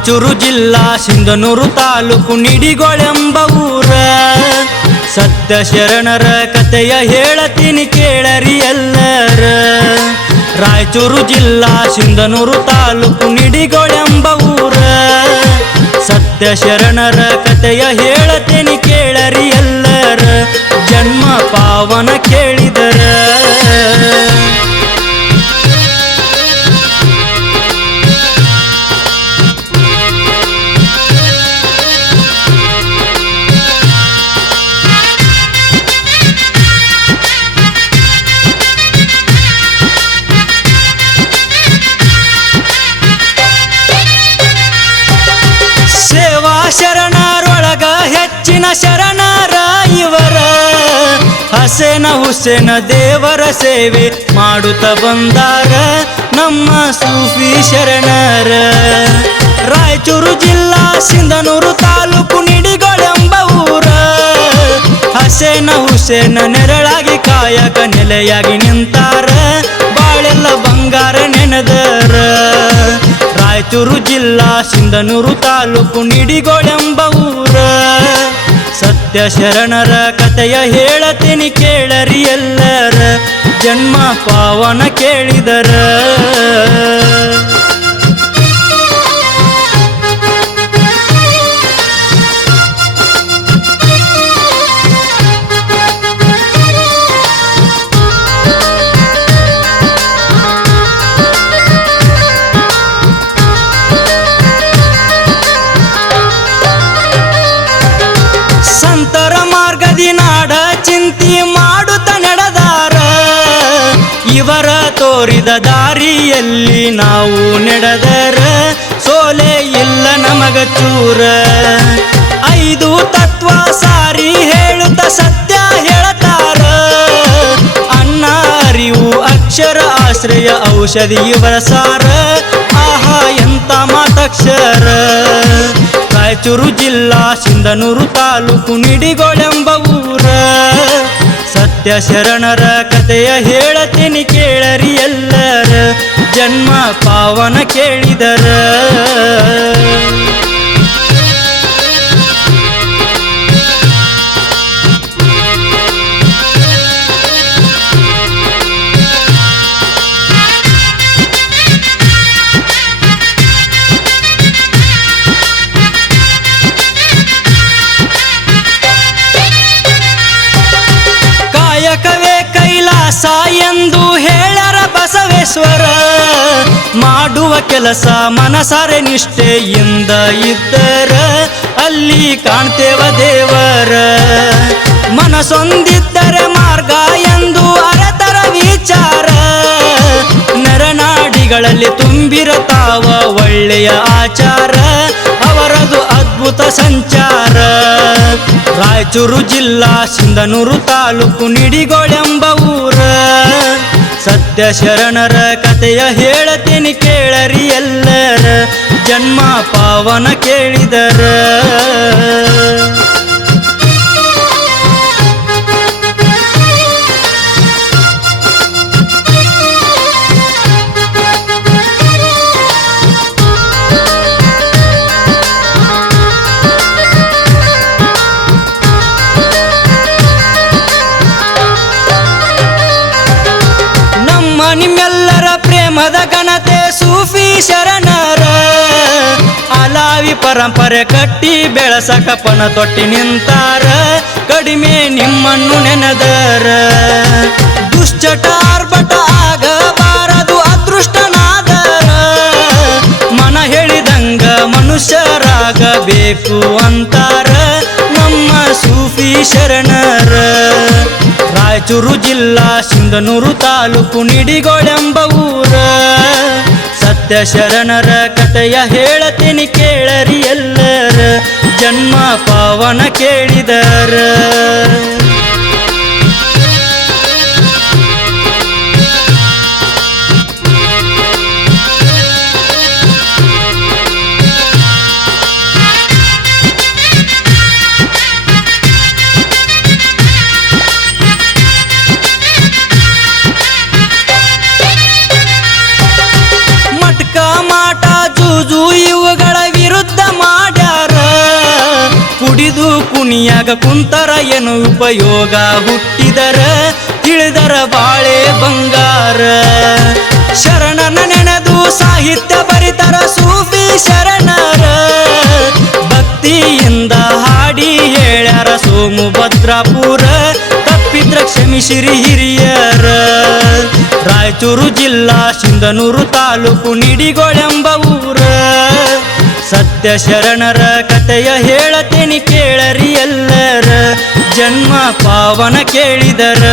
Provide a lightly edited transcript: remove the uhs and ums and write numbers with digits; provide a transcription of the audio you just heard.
ರಾಯಚೂರು ಜಿಲ್ಲಾ ಸಿಂಧನೂರು ತಾಲೂಕು ನಿಡಿಗೊಳೆಂಬ ಊರ. ಸತ್ಯ ಶರಣರ ಕಥೆಯ ಹೇಳತೀನಿ ಕೇಳರಿ ಎಲ್ಲರ. ರಾಯಚೂರು ಜಿಲ್ಲಾ ಸಿಂಧನೂರು ತಾಲೂಕು ನಿಡಿಗೊಳೆಂಬ ಊರ. ಸತ್ಯ ಶರಣರ ಕಥೆಯ ಹೇಳತೀನಿ ಕೇಳರಿ ಎಲ್ಲರ. ಜನ್ಮ ಪಾವನ ಕೇಳಿದರ. ಶರಣರೊಳಗ ಹೆಚ್ಚಿನ ಶರಣರ ಇವರ. ಹಸೇನ ಹುಸೇನ ದೇವರ ಸೇವೆ ಮಾಡುತ್ತ ಬಂದಾರ ನಮ್ಮ ಸೂಫಿ ಶರಣರ. ರಾಯಚೂರು ಜಿಲ್ಲಾ ಸಿಂಧನೂರು ತಾಲೂಕು ನಿಡಿಗೊಳೆಂಬ ಊರ. ಹಸೇನ ಹುಸೇನ ನೆರಳಾಗಿ ಕಾಯಕ ನೆಲೆಯಾಗಿ ನಿಂತಾರ. ಬಾಳೆಲ್ಲ ಬಂಗಾರ ನೆನೆದರ. ರಾಯಚೂರು ಜಿಲ್ಲಾ ಸಿಂಧನೂರು ತಾಲೂಕು ನಿಡಿಗೊಳೆಂಬ ಊರ. ಸತ್ಯ ಶರಣರ ಕಥೆಯ ಹೇಳತೀನಿ ಕೇಳರಿ ಎಲ್ಲರ. ಜನ್ಮ ಪಾವನ ಕೇಳಿದರ. ಸಂತರ ಮಾರ್ಗದಿ ನಾಡ ಚಿಂತಿ ಮಾಡುತ್ತ ನಡೆದಾರ. ಇವರ ತೋರಿದ ದಾರಿಯಲ್ಲಿ ನಾವು ನಡೆದರ. ಸೋಲೆ ಇಲ್ಲ ನಮಗ ಚೂರ. 5 ತತ್ವ ಸಾರಿ ಹೇಳುತ್ತ ಸತ್ಯ ಹೇಳತಾರ. ಅನ್ನ ಅರಿವು ಅಕ್ಷರ ಆಶ್ರಯ ಔಷಧಿ ಇವರ ಸಾರ. ಆಹಾ ಎಂತ ಮಾತಕ್ಷರ. ರಾಯಚೂರು ಜಿಲ್ಲಾ ಸಿಂಧನೂರು ತಾಲೂಕು ನಿಡಿಗೊಳೆಂಬ ಊರ. ಸತ್ಯ ಶರಣರ ಕಥೆಯ ಹೇಳತೀನಿ ಕೇಳರಿ ಎಲ್ಲರ. ಜನ್ಮ ಪಾವನ ಕೇಳಿದರ. ಕಾಯಕವೇ ಕೈಲಾಸ ಎಂದು ಹೇಳರ ಬಸವೇಶ್ವರ. ಮಾಡುವ ಕೆಲಸ ಮನಸಾರೆ ನಿಷ್ಠೆಯಿಂದ ಇದ್ದರ. ಅಲ್ಲಿ ಕಾಣ್ತೇವ ದೇವರ. ಮನಸೊಂದಿದ್ದರೆ ಮಾರ್ಗ ಎಂದು ಅರೆತರ ವಿಚಾರ. ನರನಾಡಿಗಳಲ್ಲಿ ತುಂಬಿರತಾವ ಒಳ್ಳೆಯ ಆಚಾರ. ಅವರದು ಅದ್ಭುತ ಸಂಚಾರ. ರಾಯಚೂರು ಜಿಲ್ಲಾ ಸಿಂಧನೂರು ತಾಲೂಕು ನಿಡಿಗೊಳೆಂಬ ಊರ. ಸತ್ಯ ಶರಣರ ಕಥೆಯ ಹೇಳತೀನಿ ಕೇಳರಿ ಎಲ್ಲರ. ಜನ್ಮ ಪಾವನ ಕೇಳಿದರ. ನಿಮ್ಮೆಲ್ಲರ ಪ್ರೇಮದ ಘನತೆ ಸೂಫಿ ಶರಣರ. ಅಲಾವಿ ಪರಂಪರೆ ಕಟ್ಟಿ ಬೆಳಸಕ ಪಣ ತೊಟ್ಟಿ ನಿಂತಾರ. ಕಡಿಮೆ ನಿಮ್ಮನ್ನು ನೆನೆದರ. ದುಶ್ಚಟ ಆರ್ಭಟ ಆಗಬಾರದು ಅದೃಷ್ಟನಾದರ. ಮನ ಹೇಳಿದಂಗ ಮನುಷ್ಯರಾಗಬೇಕು ಅಂತಾರ ನಮ್ಮ ಸೂಫಿ ಶರಣರ. ರಾಯಚೂರು ಜಿಲ್ಲಾ ಸಿಂಧನೂರು ತಾಲೂಕು ನಿಡಿಗೊಳೆಂಬ ಊರ. ಸತ್ಯ ಶರಣರ ಕಥೆಯ ಹೇಳತೀನಿ ಕೇಳರಿ ಎಲ್ಲರ. ಜನ್ಮ ಪಾವನ ಕೇಳಿದರ. ಮಟ್ಕ ಮಾಟ ಜೂಜು ಇವುಗಳ ವಿರುದ್ಧ ಕುಣಿಯಾಗ ಕುಂತರ ಏನು ಉಪಯೋಗ ಹುಟ್ಟಿದರ ತಿಳಿದರ ಬಾಳೆ ಬಂಗಾರ ಶರಣನ ನೆನೆದು ಸಾಹಿತ್ಯ ಬರಿತರ ಸೂಫಿ ಶರಣರ ಭಕ್ತಿಯಿಂದ ಹಾಡಿ ಹೇಳ್ಯಾರ ಸೋಮು ಭದ್ರಾಪುರ ತಪ್ಪಿದ್ರ ಕ್ಷಮಿಸಿರಿ ಹಿರಿಯರ ರಾಯಚೂರು ಜಿಲ್ಲಾ ಸಿಂಧನೂರು ತಾಲೂಕು ನಿಡಿಗೊಳೆಂಬ ಊರ ಸತ್ಯ ಶರಣರ ಕಥೆಯ ಹೇಳತೇನಿ ಕೇಳರಿ ಎಲ್ಲರ ಜನ್ಮ ಪಾವನ ಕೇಳಿದರ